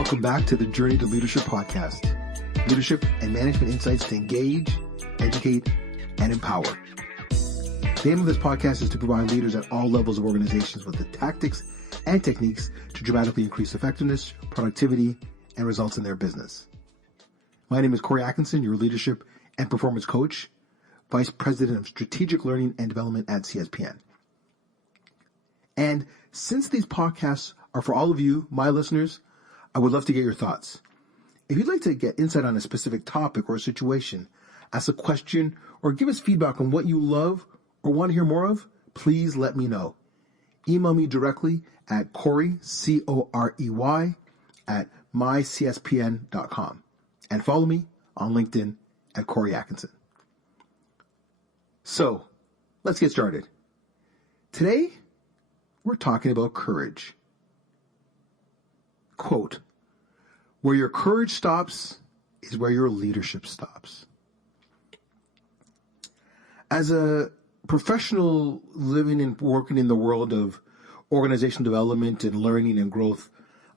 Welcome back to the Journey to Leadership podcast. Leadership and management insights to engage, educate, and empower. The aim of this podcast is to provide leaders at all levels of organizations with the tactics and techniques to dramatically increase effectiveness, productivity, and results in their business. My name is Corey Atkinson, your leadership and performance coach, Vice President of Strategic Learning and Development at CSPN. And since these podcasts are for all of you, my listeners, I would love to get your thoughts. If you'd like to get insight on a specific topic or a situation, ask a question, or give us feedback on what you love or want to hear more of, please let me know. Email me directly at Corey, C-O-R-E-Y, at mycspn.com. And follow me on LinkedIn at Corey Atkinson. So, let's get started. Today, we're talking about courage. Quote, "Where your courage stops is where your leadership stops." As a professional living and working in the world of organizational development and learning and growth,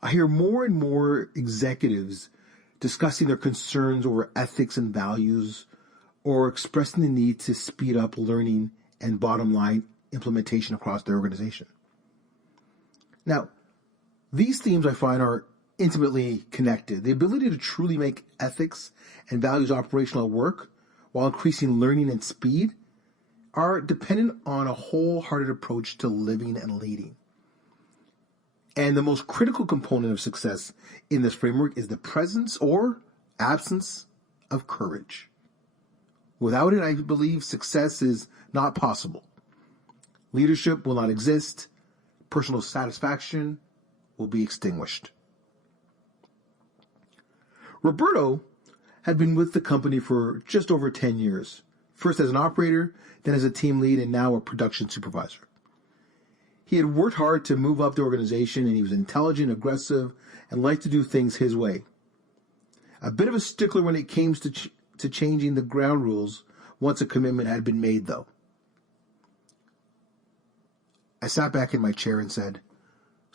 I hear more and more executives discussing their concerns over ethics and values or expressing the need to speed up learning and bottom line implementation across their organization. Now, these themes I find are intimately connected. The ability to truly make ethics and values operational at work while increasing learning and speed are dependent on a wholehearted approach to living and leading. And the most critical component of success in this framework is the presence or absence of courage. Without it, I believe success is not possible. Leadership will not exist. Personal satisfaction will be extinguished. Roberto had been with the company for just over 10 years, first as an operator, then as a team lead, and now a production supervisor. He had worked hard to move up the organization, and he was intelligent, aggressive, and liked to do things his way. A bit of a stickler when it came to changing the ground rules once a commitment had been made, though. I sat back in my chair and said,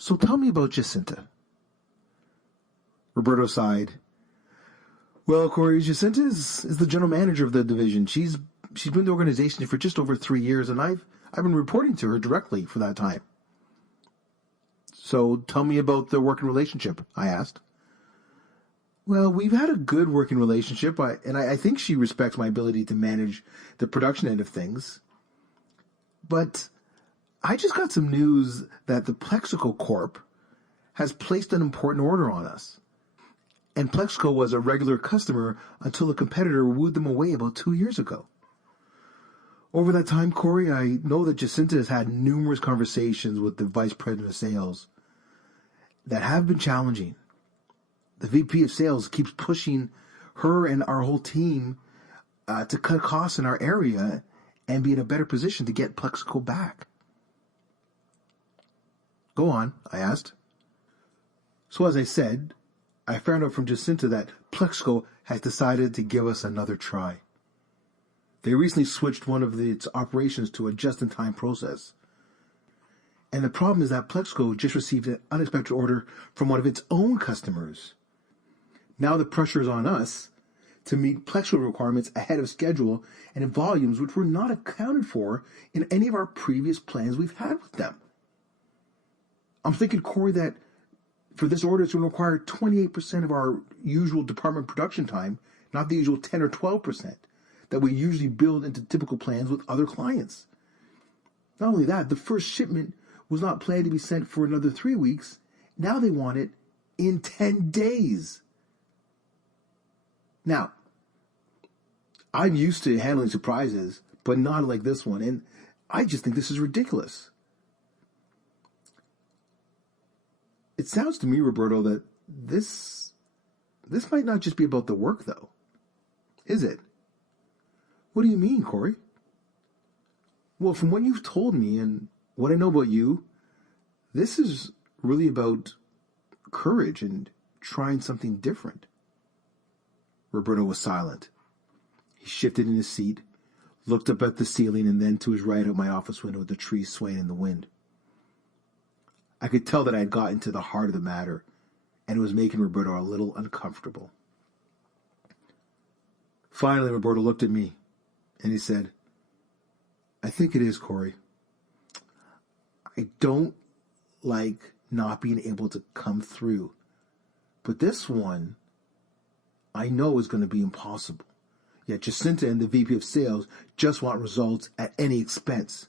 "So tell me about Jacinta." Roberto sighed. "Well, Corey, Jacinta is the general manager of the division. She's been in the organization for just over 3 years, and I've been reporting to her directly for that time." "So tell me about the working relationship," I asked. "Well, we've had a good working relationship, and I think she respects my ability to manage the production end of things. But I just got some news that the Plexico Corp has placed an important order on us. And Plexico was a regular customer until a competitor wooed them away about 2 years ago. Over that time, Corey, I know that Jacinta has had numerous conversations with the vice president of sales that have been challenging. The VP of sales keeps pushing her and our whole team to cut costs in our area and be in a better position to get Plexico back." "Go on," I asked. "So as I said, I found out from Jacinta that Plexico has decided to give us another try. They recently switched one of its operations to a just-in-time process. And the problem is that Plexico just received an unexpected order from one of its own customers. Now the pressure is on us to meet Plexico requirements ahead of schedule and in volumes which were not accounted for in any of our previous plans we've had with them. I'm thinking, Corey, that for this order, it's going to require 28% of our usual department production time, not the usual 10 or 12% that we usually build into typical plans with other clients. Not only that, the first shipment was not planned to be sent for another 3 weeks. Now they want it in 10 days. Now, I'm used to handling surprises, but not like this one, and I just think this is ridiculous." It sounds to me, Roberto, that this might not just be about the work, though. Is it? "What do you mean, Corey?" "Well, from what you've told me and what I know about you, this is really about courage and trying something different." Roberto was silent. He shifted in his seat, looked up at the ceiling, and then to his right out my office window with the trees swaying in the wind. I could tell that I had gotten to the heart of the matter, and it was making Roberto a little uncomfortable. Finally, Roberto looked at me and he said, I think it is, Corey. I don't like not being able to come through. But this one, I know is going to be impossible. Yet Jacinta and the VP of Sales just want results at any expense.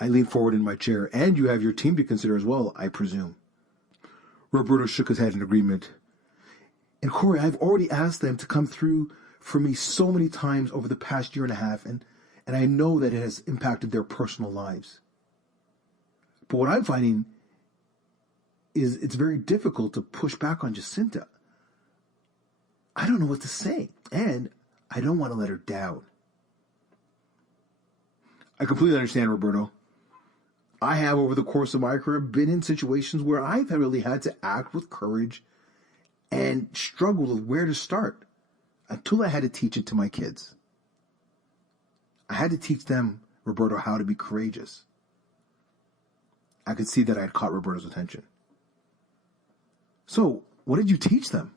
I leaned forward in my chair. And you have your team to consider as well, I presume. Roberto shook his head in agreement. And Corey, I've already asked them to come through for me so many times over the past year and a half, and I know that it has impacted their personal lives. But what I'm finding is it's very difficult to push back on Jacinta. I don't know what to say, and I don't want to let her down. I completely understand, Roberto. I have, over the course of my career, been in situations where I've really had to act with courage and struggle with where to start until I had to teach it to my kids. I had to teach them, Roberto, how to be courageous. I could see that I had caught Roberto's attention. So, what did you teach them?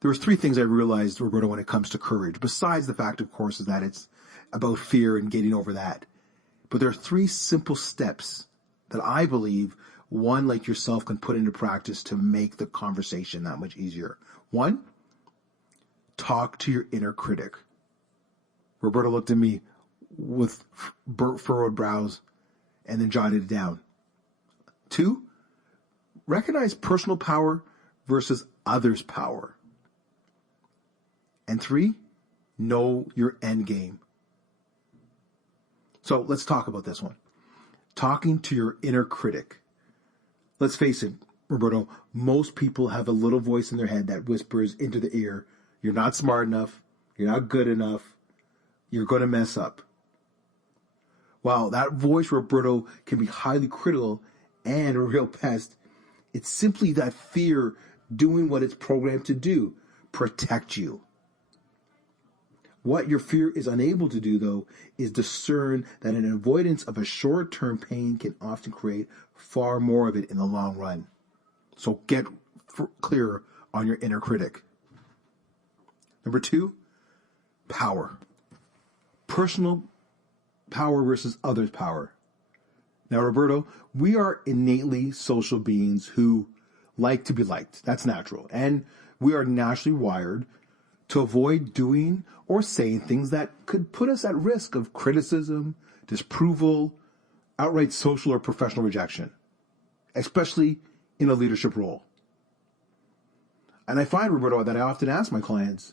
There was 3 things I realized, Roberto, when it comes to courage, besides the fact, of course, is that it's about fear and getting over that. But there are 3 simple steps that I believe one like yourself can put into practice to make the conversation that much easier. 1, talk to your inner critic. Roberto looked at me with furrowed brows and then jotted it down. 2, recognize personal power versus others' power. And 3, know your end game. So let's talk about this one. Talking to your inner critic. Let's face it, Roberto, most people have a little voice in their head that whispers into the ear, you're not smart enough, you're not good enough, you're going to mess up. While that voice, Roberto, can be highly critical and a real pest, it's simply that fear doing what it's programmed to do, protect you. What your fear is unable to do, though, is discern that an avoidance of a short-term pain can often create far more of it in the long run. So get clear on your inner critic. Number 2, power. Personal power versus others' power. Now, Roberto, we are innately social beings who like to be liked. That's natural. And we are naturally wired to avoid doing or saying things that could put us at risk of criticism, disapproval, outright social or professional rejection, especially in a leadership role. And I find, Roberto, that I often ask my clients,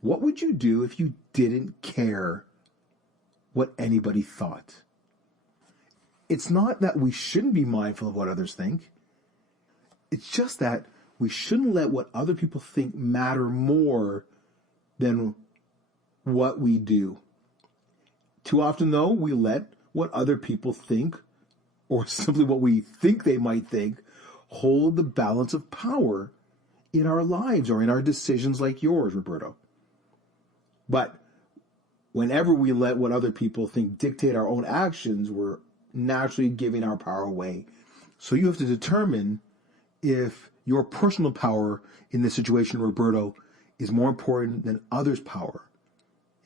what would you do if you didn't care what anybody thought? It's not that we shouldn't be mindful of what others think. It's just that we shouldn't let what other people think matter more than what we do. Too often, though, we let what other people think, or simply what we think they might think, hold the balance of power in our lives or in our decisions like yours, Roberto. But whenever we let what other people think dictate our own actions, we're naturally giving our power away. So you have to determine if your personal power in this situation, Roberto, is more important than others' power.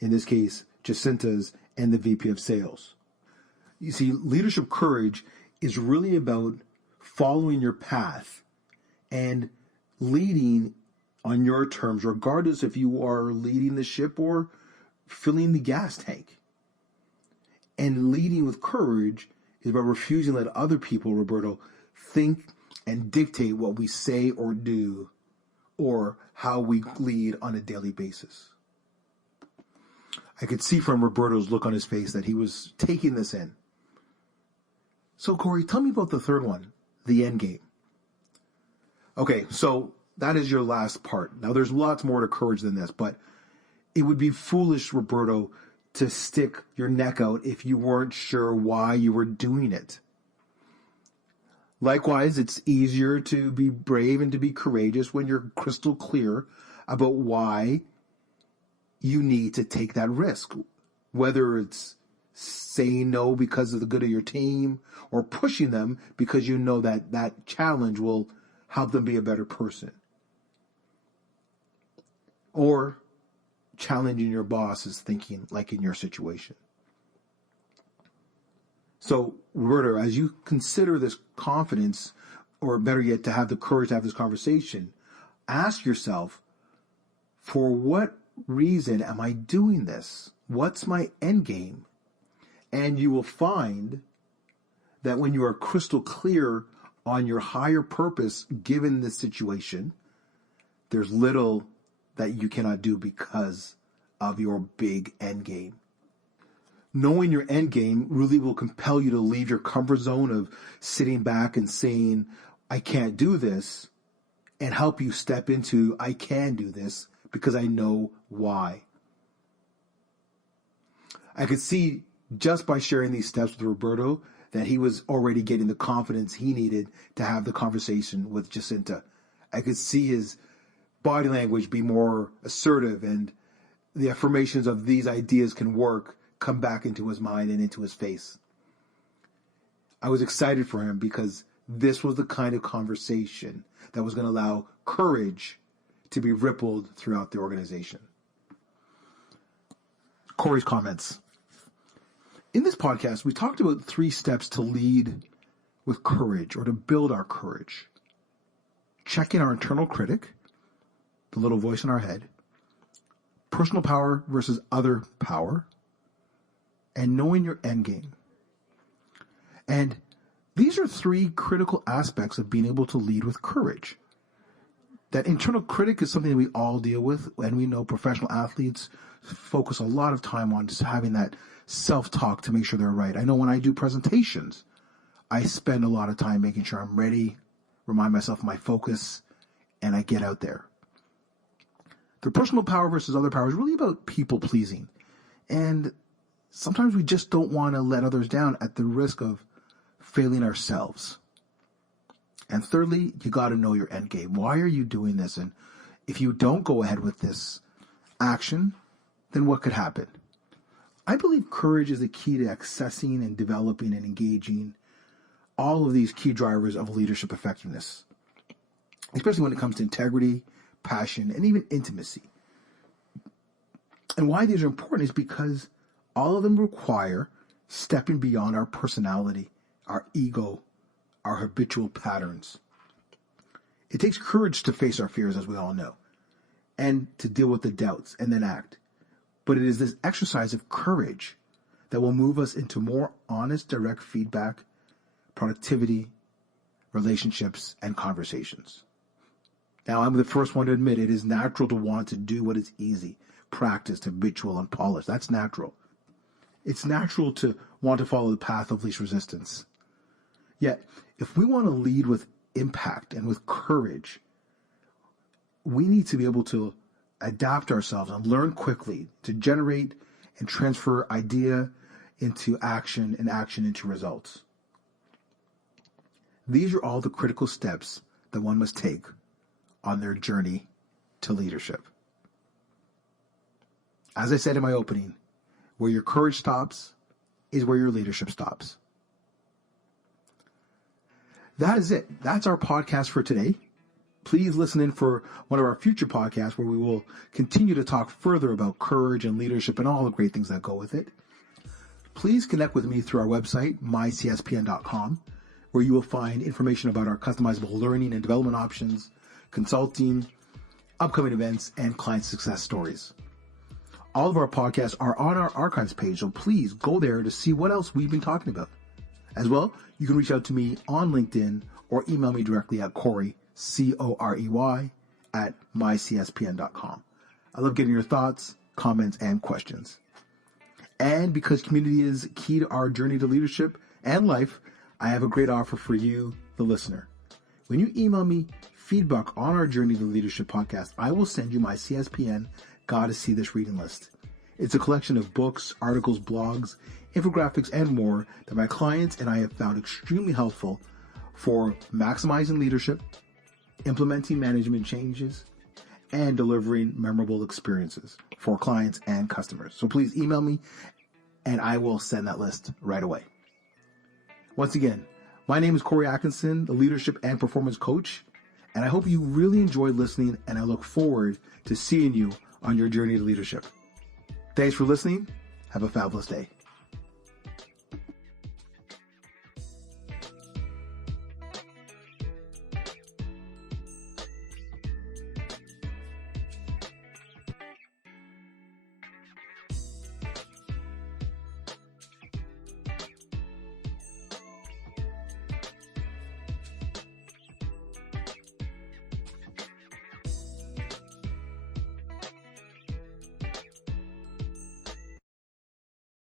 In this case, Jacinta's and the VP of Sales. You see, leadership courage is really about following your path and leading on your terms, regardless if you are leading the ship or filling the gas tank. And leading with courage is about refusing to let other people, Roberto, think and dictate what we say or do or how we lead on a daily basis. I could see from Roberto's look on his face that he was taking this in. So, Corey, tell me about the third one, the end game. Okay, so that is your last part. Now, there's lots more to courage than this, but it would be foolish, Roberto, to stick your neck out if you weren't sure why you were doing it. Likewise, it's easier to be brave and to be courageous when you're crystal clear about why you need to take that risk, whether it's saying no because of the good of your team, or pushing them because you know that that challenge will help them be a better person. Or challenging your boss is thinking like in your situation. So, Roberto, as you consider this confidence, or better yet, to have the courage to have this conversation, ask yourself, for what reason am I doing this? What's my end game? And you will find that when you are crystal clear on your higher purpose given this situation, there's little that you cannot do because of your big end game. Knowing your end game really will compel you to leave your comfort zone of sitting back and saying, I can't do this, and help you step into, I can do this because I know why. I could see just by sharing these steps with Roberto that he was already getting the confidence he needed to have the conversation with Jacinta. I could see his body language be more assertive, and the affirmations of these ideas can work come back into his mind and into his face. I was excited for him because this was the kind of conversation that was going to allow courage to be rippled throughout the organization. Corey's comments. In this podcast, we talked about 3 steps to lead with courage, or to build our courage. Checking our internal critic, the little voice in our head, personal power versus other power, and knowing your end game. And these are 3 critical aspects of being able to lead with courage. That internal critic is something that we all deal with, and we know professional athletes focus a lot of time on just having that self-talk to make sure they're right. I know when I do presentations, I spend a lot of time making sure I'm ready, remind myself of my focus, and I get out there. The personal power versus other power is really about people pleasing. And sometimes we just don't want to let others down at the risk of failing ourselves. And thirdly, you got to know your end game. Why are you doing this? And if you don't go ahead with this action, then what could happen? I believe courage is the key to accessing and developing and engaging all of these key drivers of leadership effectiveness, especially when it comes to integrity, passion, and even intimacy. And why these are important is because all of them require stepping beyond our personality, our ego, our habitual patterns. It takes courage to face our fears, as we all know, and to deal with the doubts and then act. But it is this exercise of courage that will move us into more honest, direct feedback, productivity, relationships, and conversations. Now, I'm the first one to admit it is natural to want to do what is easy, practiced, habitual, and polished. That's natural. It's natural to want to follow the path of least resistance. Yet, if we want to lead with impact and with courage, we need to be able to adapt ourselves and learn quickly to generate and transfer idea into action and action into results. These are all the critical steps that one must take on their journey to leadership. As I said in my opening, where your courage stops is where your leadership stops. That is it. That's our podcast for today. Please listen in for one of our future podcasts where we will continue to talk further about courage and leadership and all the great things that go with it. Please connect with me through our website, mycspn.com, where you will find information about our customizable learning and development options, consulting, upcoming events, and client success stories. All of our podcasts are on our archives page, so please go there to see what else we've been talking about. As well, you can reach out to me on LinkedIn or email me directly at Corey, Corey, at mycspn.com. I love getting your thoughts, comments, and questions. And because community is key to our journey to leadership and life, I have a great offer for you, the listener. When you email me feedback on our Journey to Leadership podcast, I will send you my CSPN Gotta See This reading list. It's a collection of books, articles, blogs, infographics, and more that my clients and I have found extremely helpful for maximizing leadership, implementing management changes, and delivering memorable experiences for clients and customers. So please email me and I will send that list right away. Once again, my name is Corey Atkinson, the leadership and performance coach, and I hope you really enjoyed listening, and I look forward to seeing you on your journey to leadership. Thanks for listening. Have a fabulous day.